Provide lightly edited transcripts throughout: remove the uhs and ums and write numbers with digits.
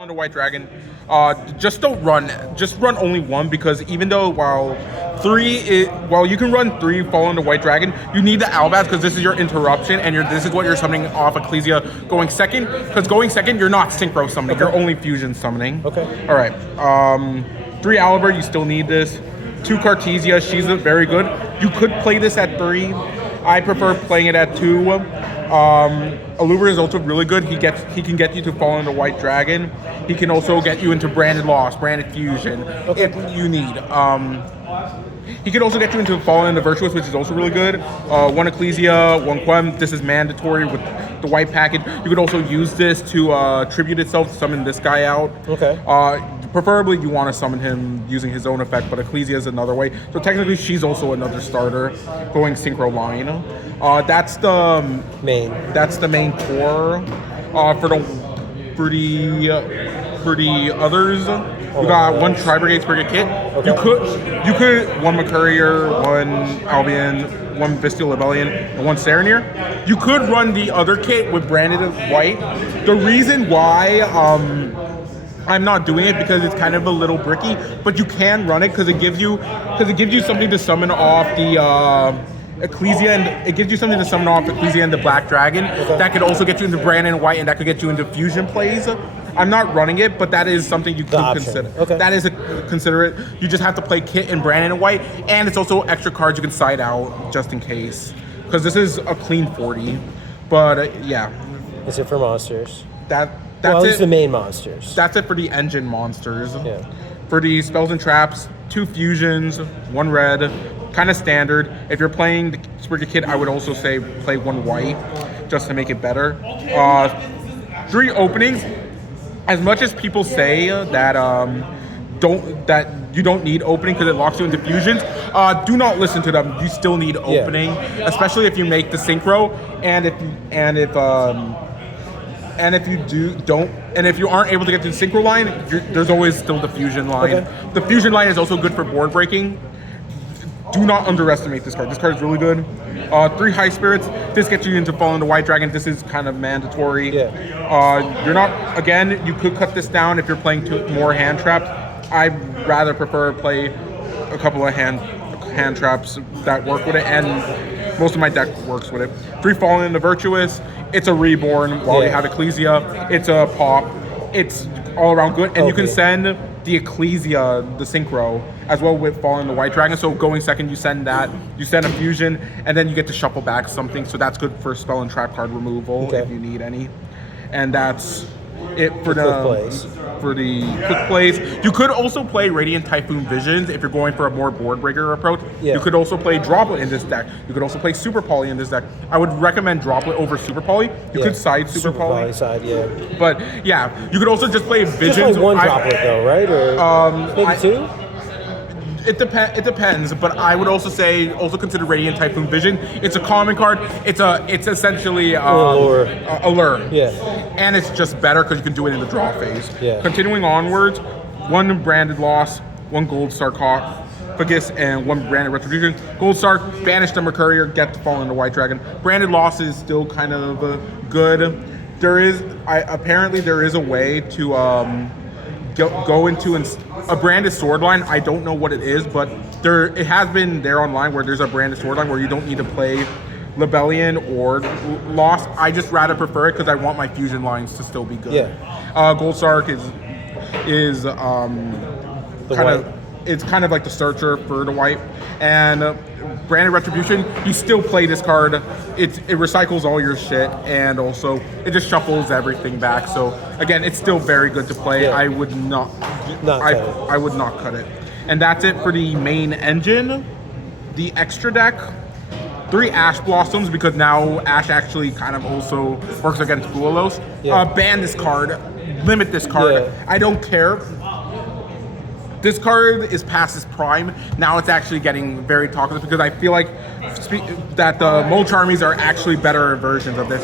On the White Dragon, just don't run. Just run only one because even though while you can run three, fall on the White Dragon, you need the Albaz because this is your interruption and this is what you're summoning off Ecclesia going second. Because going second, you're not synchro summoning. Okay. You're only fusion summoning. Okay. All right. 3 Aliber, you still need this. 2 Cartesia, she's very good. You could play this at 3. I prefer playing it at 2. Allure is also really good. He can get you to fall into White Dragon. He can also get you into Branded Lost, Branded Fusion, if you need. He can also get you into Fall into Virtuous, which is also really good. 1 Ecclesia, 1 Quem. This is mandatory with the white package. You could also use this to tribute itself to summon this guy out. Okay. Preferably you want to summon him using his own effect, but Ecclesia is another way. So technically she's also another starter going synchro line. That's the main. That's the main core. For the others, you got 1 Tri-Brigade Frigate kit. Okay. You could 1 McCourier, 1 Albion, 1 Bestial Rebellion, and 1 Serenir. You could run the other kit with branded white. The reason why I'm not doing it because it's kind of a little bricky, but you can run it because it gives you something to summon off the Ecclesia, and it gives you something to summon off Ecclesia and the Black Dragon. Okay. That could also get you into Brandon White, and that could get you into Fusion plays. I'm not running it, but that is something you could consider. Okay. That is consider it. You just have to play Kit and Brandon White, and it's also extra cards you can side out just in case, because this is a clean 40. But yeah. Is it for monsters? That's at least it. the main monsters. That's it for the engine monsters. Yeah. For the spells and traps, 2 fusions, 1 red, kind of standard. If you're playing the Sprigga Kit, I would also say play 1 white, just to make it better. 3 openings. As much as people say that you don't need opening because it locks you into fusions, do not listen to them. You still need opening, especially if you make the synchro, and if you aren't able to get to the synchro line, there's always still the fusion line. Okay. The fusion line is also good for board breaking. Do not underestimate this card. This card is really good. 3 High Spirits. This gets you into Fall into White Dragon. This is kind of mandatory. Yeah. You're not, again, you could cut this down if you're playing more hand traps. I'd rather prefer play a couple of hand traps that work with it, and most of my deck works with it. 3 Fallen into Virtuous. It's a reborn while you have Ecclesia. It's a pop. It's all around good, and you can send the Ecclesia, the synchro, as well with Falling the White Dragon. So going second, you send that, you send a fusion, and then you get to shuffle back something. So that's good for spell and trap card removal if you need any. And that's it for the quick plays. You could also play Radiant Typhoon Visions if you're going for a more board breaker approach. Yeah. You could also play Droplet in this deck. You could also play Super Poly in this deck. I would recommend Droplet over Super Poly. You could side Super Poly. Side, But yeah, you could also just play Visions. Just like 1 Droplet though, right? Or maybe 2? It depends, but I would also consider Radiant Typhoon Vision. It's a common card. It's essentially allure. Yeah. And it's just better because you can do it in the draw phase. Yeah. Continuing onwards, 1 Branded Loss, 1 Gold Sarcophagus, and 1 Branded Retribution. Gold Sark, banish the Mercurier, get to Fall into White Dragon. Branded Loss is still kind of good. Apparently there is a way to go into a branded sword line. I don't know what it is, but it has been there online where there's a branded sword line where you don't need to play Rebellion or Lost. I just rather prefer it because I want my fusion lines to still be good. Yeah. Gold Sark is kind of like the searcher for the white, and Branded Retribution, you still play this card. It recycles all your shit, and also it just shuffles everything back. So again, it's still very good to play. I would not cut it. And that's it for the main engine. The extra deck, 3 Ash Blossoms, because now Ash actually kind of also works against Gualos. Ban this card, limit this card. I don't care. This card is past its prime. Now it's actually getting very toxic because I feel like that the Mulch armies are actually better versions of this.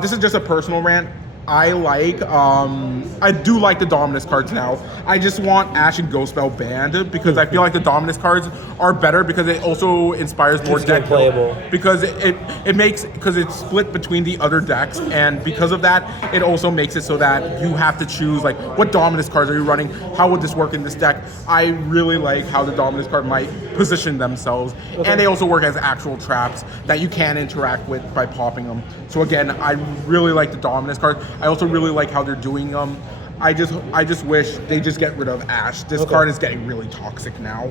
This is just a personal rant. I like, I do like the Dominus cards now. I just want Ash and Ghost Spell banned because I feel like the Dominus cards are better because it also inspires more Keeps deck game playable. because it makes, because it's split between the other decks, and because of that, it also makes it so that you have to choose like what Dominus cards are you running, how would this work in this deck. I really like how the Dominus card might position themselves, and they also work as actual traps that you can interact with by popping them. So again, I really like the Dominus card. I also really like how they're doing them. I just wish they just get rid of Ash. This card is getting really toxic now.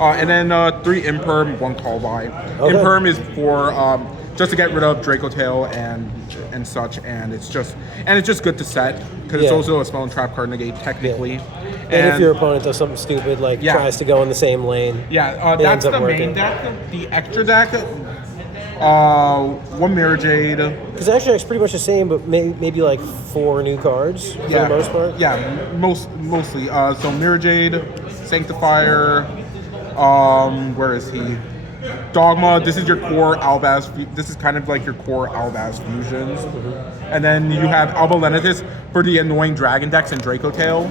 And then 3 Imperm, 1 Call By. Imperm is for just to get rid of Draco Tail and such, and it's just good to set because it's also a spell and trap card negate technically. And if your opponent does something stupid like tries to go in the same lane, that's the main deck. The extra deck. 1 Mirror Jade. Because actually it's pretty much the same, but maybe like 4 new cards for the most part. Yeah, mostly. So Mirror Jade, Sanctifier. Where is he? Dogma. This is your core Albaz. This is kind of like your core Albaz fusions. And then you have Alba Lenatus for the annoying Dragon decks and Draco Tail.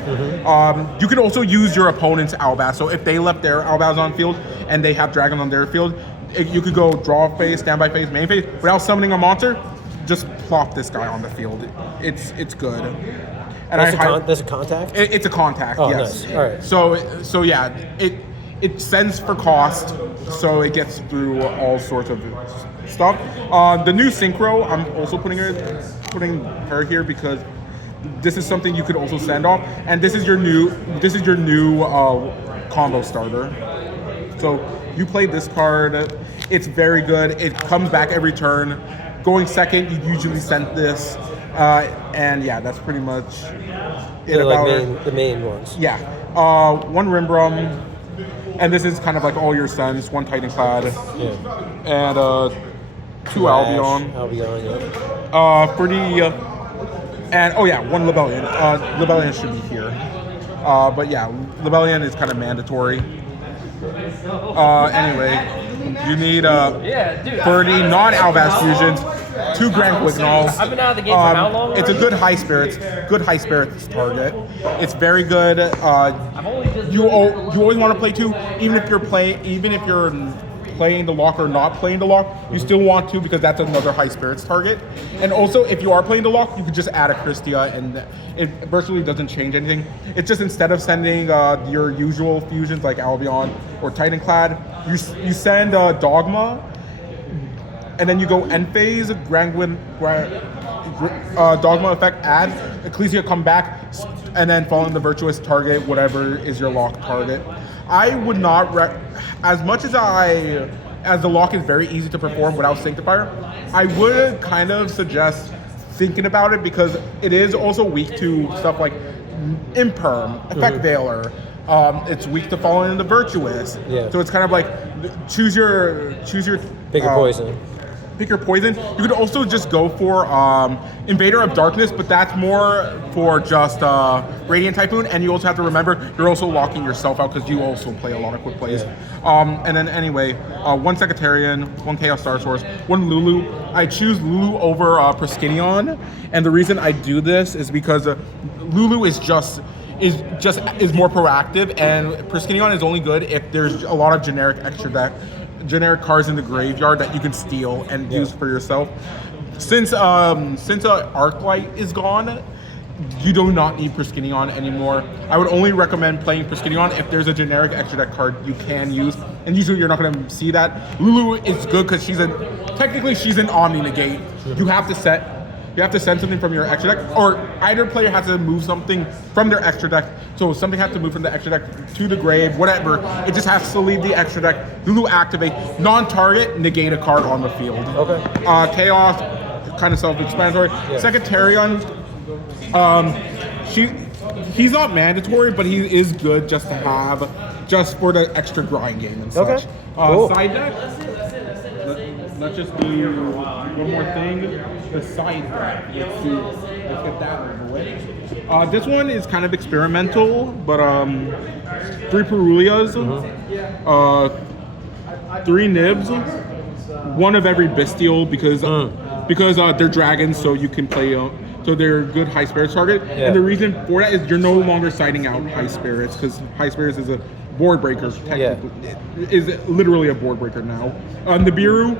You can also use your opponent's Albaz. So if they left their Albaz on field and they have Dragon on their field, you could go draw phase, standby phase, main phase, without summoning a monster. Just plop this guy on the field. It's good. And that's a contact? It's a contact, yes. Nice. All right. So yeah, it sends for cost, so it gets through all sorts of stuff. The new Synchro, I'm also putting her here because this is something you could also send off, and this is your new combo starter. So you play this card, it's very good. It comes back every turn. Going second, you usually send this, and yeah, that's pretty much it. The main ones. Yeah, 1 Rimbrum, and this is kind of like all your sons. 1 Titanclad, and 2 Albion. For the and 1 Libellion. Libellion should be here, but yeah, Libellion is kind of mandatory. Anyway, you need for the non-Albaz fusions, 2 Grand Wignall. I've been out of the game for how long? It's a good high spirits target. It's very good. You always want to play 2, even if you're playing the lock or not playing the lock, you still want to because that's another high spirits target. And also, if you are playing the lock, you could just add a Christia, and it virtually doesn't change anything. It's just instead of sending your usual fusions like Albion or Titanclad, you send Dogma, and then you go end phase, Dogma effect, add Ecclesia, come back, and then following the Virtuous target, whatever is your lock target. I would not, as much as the lock is very easy to perform without Sanctifier, I would kind of suggest thinking about it because it is also weak to stuff like Imperm, Effect Veiler. It's weak to falling into Virtuous. Yeah. So it's kind of like choose your Pick your poison. Pick your poison. You could also just go for Invader of Darkness, but that's more for just Radiant Typhoon, and you also have to remember you're also locking yourself out because you also play a lot of quick plays. And then anyway, 1 Secretarian, 1 Chaos Star Source, 1 Lulu. I choose Lulu over Priscinion, and the reason I do this is because Lulu is more proactive, and Priscinion is only good if there's a lot of generic cards in the graveyard that you can steal and use for yourself. Since Arclight is gone, you do not need Priscinion anymore. I would only recommend playing Priscinion if there's a generic extra deck card you can use, and usually you're not going to see that. Lulu is good because she's an Omni Negate. You have to send something from your extra deck, or either player has to move something from their extra deck. So something has to move from the extra deck to the grave, whatever. It just has to leave the extra deck. Lulu activate, non-target, negate a card on the field. Okay. Chaos, kind of self-explanatory. Yeah. Secretarian, he's not mandatory, but he is good just to have, just for the extra grind game and such. Okay. Cool. Side deck. Let's just do one more thing. The side deck. Let's get that out of the way. This one is kind of experimental, but 3 Perulias, 3 Nibs, 1 of every Bestial because they're dragons, so you can play so they're a good high spirits target. Yeah. And the reason for that is you're no longer siding out high spirits because high spirits is a board breaker. Technically, it is literally a board breaker now. Nibiru,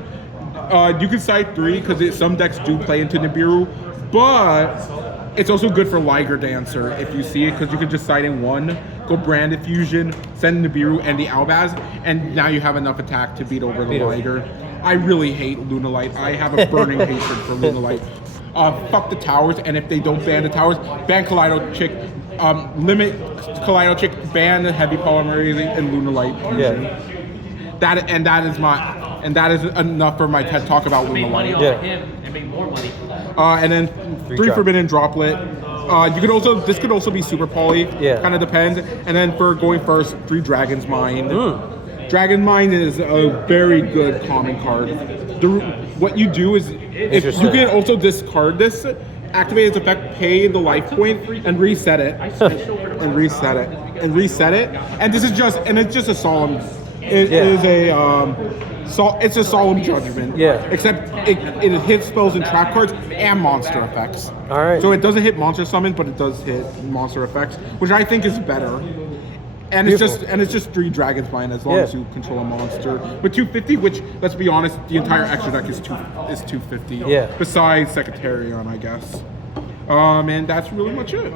you can side 3 because some decks do play into Nibiru, but it's also good for Liger Dancer if you see it, because you can just side in 1, go Branded Fusion, send Nibiru and the Albaz, and now you have enough attack to beat over the Liger. I really hate Lunalight. I have a burning hatred for Lunalight. Fuck the towers, and if they don't ban the towers, ban Kaleido Chick, limit Kaleido Chick, ban the Heavy Polymerizing and Lunalight. That is enough for my TED talk about Lunalight. Him and make more money. And then 3 Forbidden Droplet. This could also be Super Poly. Kind of depends. And then for going first, 3 Dragon's Mind. Dragon Mind is a very good common card. What you do is, if you can also discard this, activate its effect, pay the life point, and reset it. And reset it. And reset it. And this is just, it's just a solemn. It's a solemn judgment. Except it hits spells and trap cards and monster effects. All right. So it doesn't hit monster summon, but it does hit monster effects, which I think is better. And it's just 3 Dragon's Mind as long as you control a monster. But 250, which, let's be honest, the entire extra deck is 250. Besides Secretarion, I guess. And that's really much it.